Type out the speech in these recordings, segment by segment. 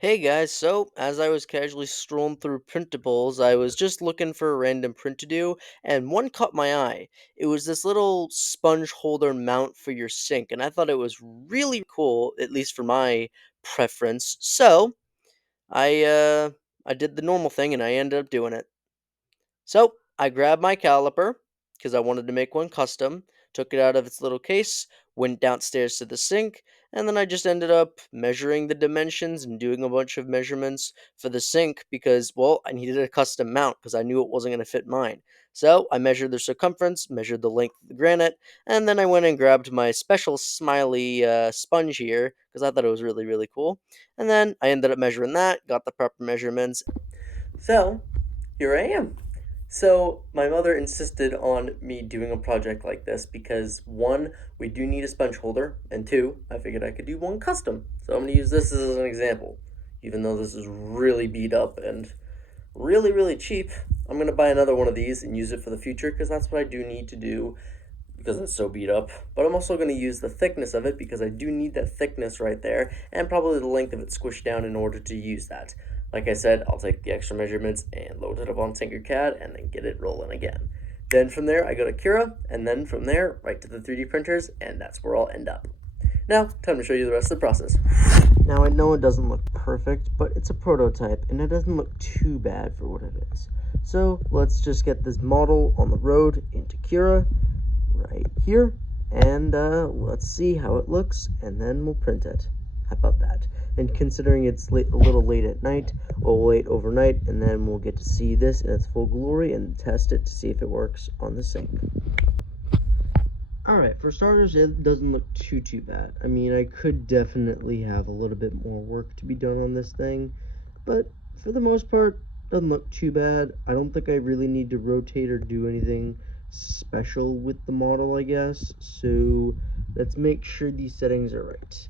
Hey guys, so as I was casually strolling through printables, I was just looking for a random print to do, and one caught my eye. It was this little sponge holder mount for your sink, and I thought it was really cool, at least for my preference. So I did the normal thing and I ended up doing it. So I grabbed my caliper because I wanted to make one custom, took it out of its little case, went downstairs to the sink, and then I just ended up measuring the dimensions and doing a bunch of measurements for the sink because, well, I needed a custom mount because I knew it wasn't going to fit mine. So I measured the circumference, measured the length of the granite, and then I went and grabbed my special smiley sponge here because I thought it was really, really cool. And then I ended up measuring that, got the proper measurements. So here I am. So, my mother insisted on me doing a project like this because one, we do need a sponge holder, and two, I figured I could do one custom. So, I'm going to use this as an example. Even though this is really beat up and really, really cheap, I'm going to buy another one of these and use it for the future because that's what I do need to do because it's so beat up. But I'm also going to use the thickness of it because I do need that thickness right there and probably the length of it squished down in order to use that. Like I said, I'll take the extra measurements and load it up on Tinkercad and then get it rolling again. Then from there, I go to Cura, and then from there, right to the 3D printers, and that's where I'll end up. Now, time to show you the rest of the process. Now, I know it doesn't look perfect, but it's a prototype, and it doesn't look too bad for what it is. So, let's just get this model on the road into Cura, right here, and let's see how it looks, and then we'll print it. How about that? And considering it's a little late at night, we'll wait overnight, and then we'll get to see this in its full glory and test it to see if it works on the sink. Alright, for starters, it doesn't look too bad. I mean, I could definitely have a little bit more work to be done on this thing, but for the most part, doesn't look too bad. I don't think I really need to rotate or do anything special with the model, I guess. So let's make sure these settings are right.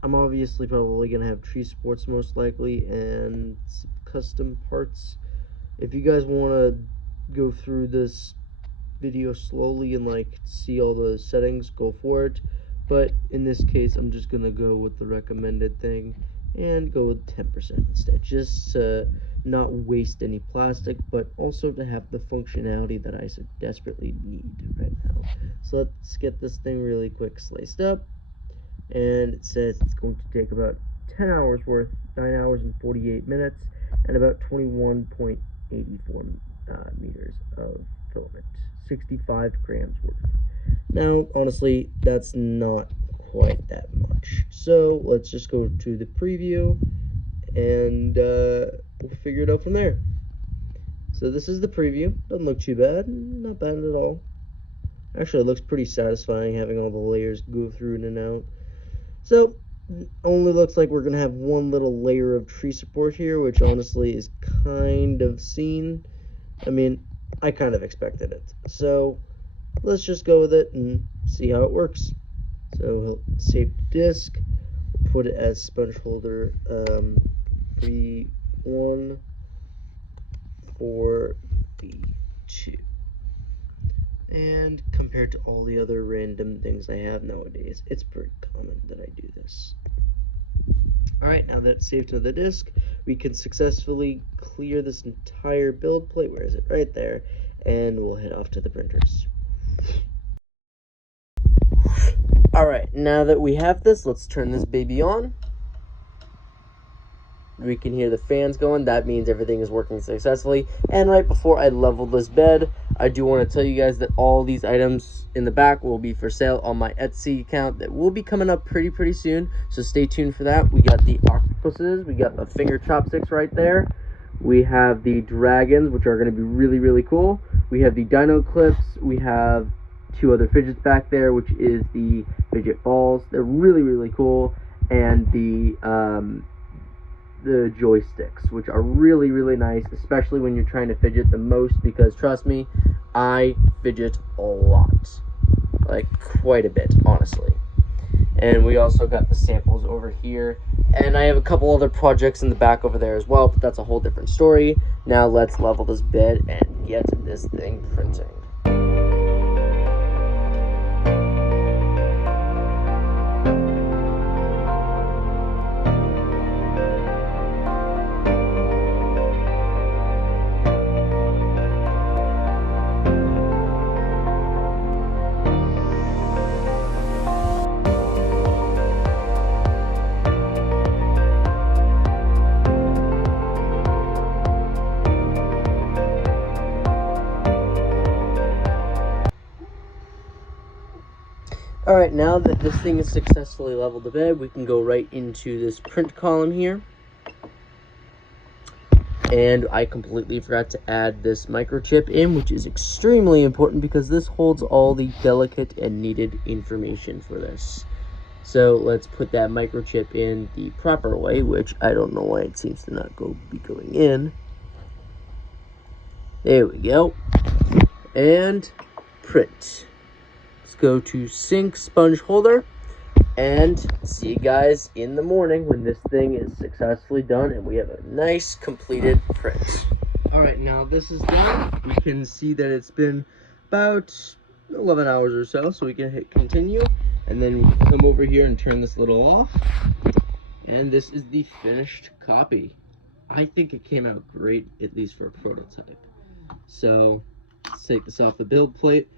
I'm obviously probably gonna have tree supports most likely and custom parts. If you guys want to go through this video slowly and like see all the settings, go for it. But in this case, I'm just gonna go with the recommended thing and go with 10% instead, just to not waste any plastic, but also to have the functionality that I so desperately need right now. So let's get this thing really quick sliced up, and it says it's going to take about 10 hours worth, 9 hours and 48 minutes, and about 21.84 meters of filament, 65 grams worth. Now, honestly, that's not quite that much. So let's just go to the preview, and we'll figure it out from there. So this is the preview. Doesn't look too bad. Not bad at all. Actually, it looks pretty satisfying having all the layers go through in and out. So, only looks like we're going to have one little layer of tree support here, which honestly is kind of seen. I mean, I kind of expected it. So, let's just go with it and see how it works. So, we'll save the disk, put it as sponge holder 3142. And compared to all the other random things I have nowadays, it's pretty common that I do this. Alright, now that's saved to the disk, we can successfully clear this entire build plate. Where is it? Right there. And we'll head off to the printers. Alright, now that we have this, let's turn this baby on. We can hear the fans going. That means everything is working successfully. And right before I level this bed, I do want to tell you guys that all these items in the back will be for sale on my Etsy account that will be coming up pretty soon. So stay tuned for that. We got the octopuses. We got the finger chopsticks right there. We have the dragons, which are going to be really cool. We have the dino clips. We have two other fidgets back there, which is the fidget balls. They're really cool. And the joysticks, which are really nice, especially when you're trying to fidget the most, because trust me, I fidget a lot, like quite a bit, honestly. And we also got the samples over here, and I have a couple other projects in the back over there as well, but that's a whole different story. Now let's level this bed and get this thing printing. Alright, now that this thing is successfully leveled to bed, we can go right into this print column here. And I completely forgot to add this microchip in, which is extremely important because this holds all the delicate and needed information for this. So let's put that microchip in the proper way, which I don't know why it seems to not be going in. There we go. And print. Let's go to sync sponge holder. And see you guys in the morning when this thing is successfully done and we have a nice completed print. Alright, now this is done. We can see that it's been about 11 hours or so we can hit continue. And then we can come over here and turn this little off. And this is the finished copy. I think it came out great, at least for a prototype. So, let's take this off the build plate.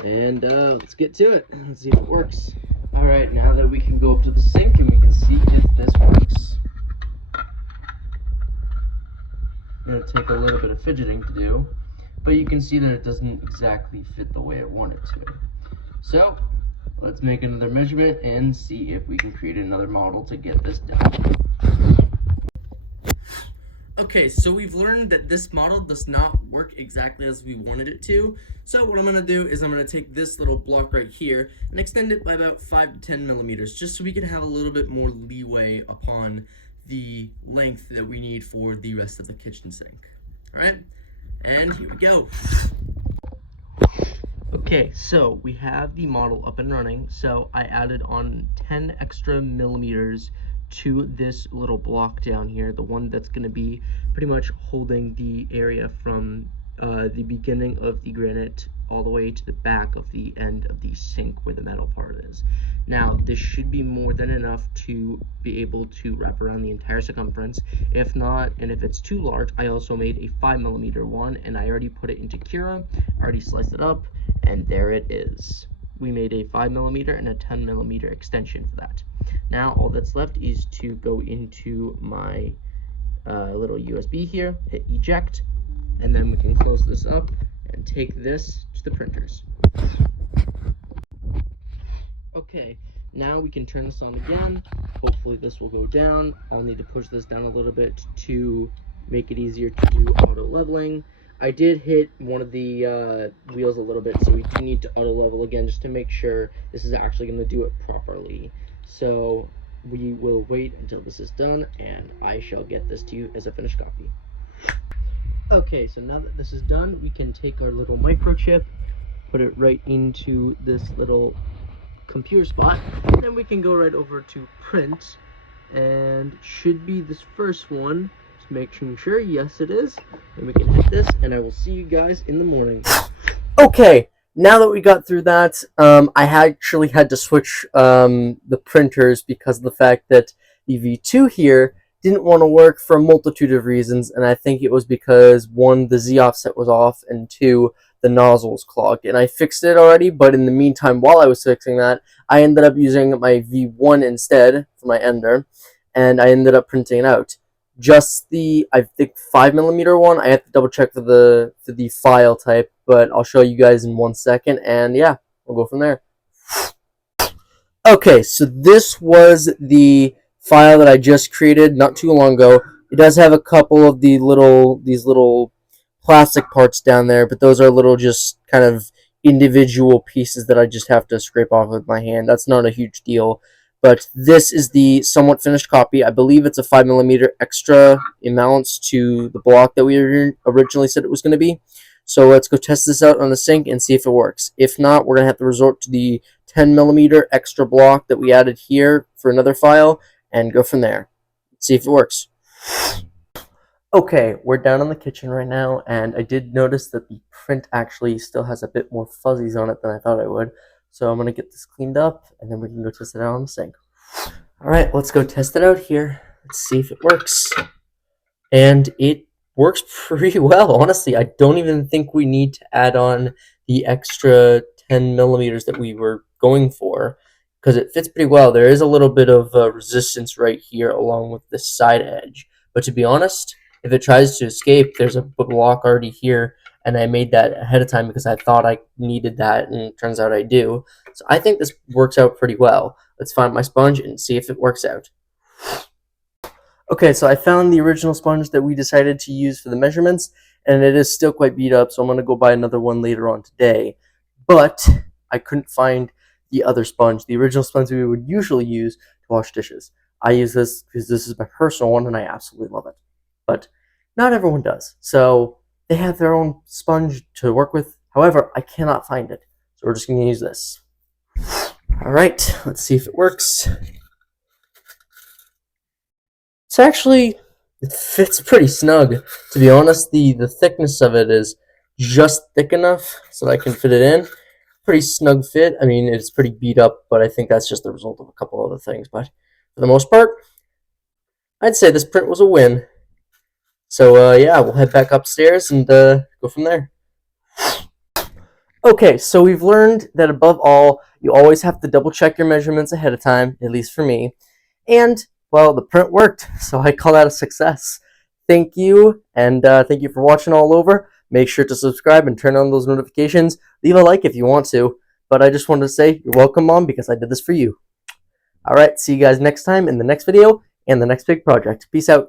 And let's get to it. Let's see if it works. Alright, now that we can go up to the sink and we can see if this works. It'll take a little bit of fidgeting to do, but you can see that it doesn't exactly fit the way I want it to. So, let's make another measurement and see if we can create another model to get this done. Okay, so we've learned that this model does not work exactly as we wanted it to. So what I'm going to do is I'm going to take this little block right here and extend it by about 5 to 10 millimeters, just so we can have a little bit more leeway upon the length that we need for the rest of the kitchen sink. All right, and here we go. Okay, so we have the model up and running. So I added on 10 extra millimeters to this little block down here, the one that's going to be pretty much holding the area from the beginning of the granite all the way to the back of the end of the sink where the metal part is. Now, this should be more than enough to be able to wrap around the entire circumference. If not, and if it's too large, I also made a 5 millimeter one, and I already put it into Cura, already sliced it up, and there it is. We made a 5 millimeter and a 10 millimeter extension for that. Now all that's left is to go into my little USB here, hit eject, and then we can close this up and take this to the printers. Okay, now we can turn this on again. Hopefully this will go down. I'll need to push this down a little bit to make it easier to do auto leveling. I did hit one of the wheels a little bit, so we do need to auto level again just to make sure this is actually going to do it properly. So we will wait until this is done, and I shall get this to you as a finished copy. Okay, so now that this is done, we can take our little microchip, put it right into this little computer spot, then we can go right over to print, and it should be this first one. Just making sure, yes it is, and we can hit this, and I will see you guys in the morning. Okay, now that we got through that, I actually had to switch the printers because of the fact that the V2 here didn't want to work for a multitude of reasons, and I think it was because, one, the Z offset was off, and two, the nozzle was clogged. And I fixed it already, but in the meantime, while I was fixing that, I ended up using my V1 instead for my ender, and I ended up printing it out. Just the, I think, 5 millimeter one, I have to double check for the file type, but I'll show you guys in 1 second, and yeah, we'll go from there. Okay, so this was the file that I just created not too long ago. It does have a couple of these little plastic parts down there, but those are little just kind of individual pieces that I just have to scrape off with my hand. That's not a huge deal. But this is the somewhat finished copy. I believe it's a 5 millimeter extra amounts to the block that we originally said it was going to be. So let's go test this out on the sink and see if it works. If not, we're going to have to resort to the 10 millimeter extra block that we added here for another file and go from there. Let's see if it works. Okay, we're down in the kitchen right now, and I did notice that the print actually still has a bit more fuzzies on it than I thought it would. So I'm going to get this cleaned up, and then we can go test it out on the sink. Alright, let's go test it out here. Let's see if it works. And it works pretty well, honestly. I don't even think we need to add on the extra 10 millimeters that we were going for, because it fits pretty well. There is a little bit of resistance right here along with this side edge. But to be honest, if it tries to escape, there's a block already here, and I made that ahead of time because I thought I needed that, and it turns out I do. So I think this works out pretty well. Let's find my sponge and see if it works out. Okay, so I found the original sponge that we decided to use for the measurements, and it is still quite beat up, so I'm going to go buy another one later on today. But I couldn't find the other sponge, the original sponge we would usually use to wash dishes. I use this because this is my personal one, and I absolutely love it. But not everyone does, so they have their own sponge to work with. However, I cannot find it, so we're just going to use this. Alright, let's see if it works. It fits pretty snug. To be honest, the thickness of it is just thick enough so that I can fit it in. Pretty snug fit. I mean, it's pretty beat up, but I think that's just the result of a couple other things. But for the most part, I'd say this print was a win. So yeah, we'll head back upstairs and go from there. Okay, so we've learned that above all, you always have to double check your measurements ahead of time, at least for me. And, well, the print worked, so I call that a success. Thank you, and thank you for watching all over. Make sure to subscribe and turn on those notifications. Leave a like if you want to. But I just wanted to say, you're welcome, Mom, because I did this for you. Alright, see you guys next time in the next video and the next big project. Peace out.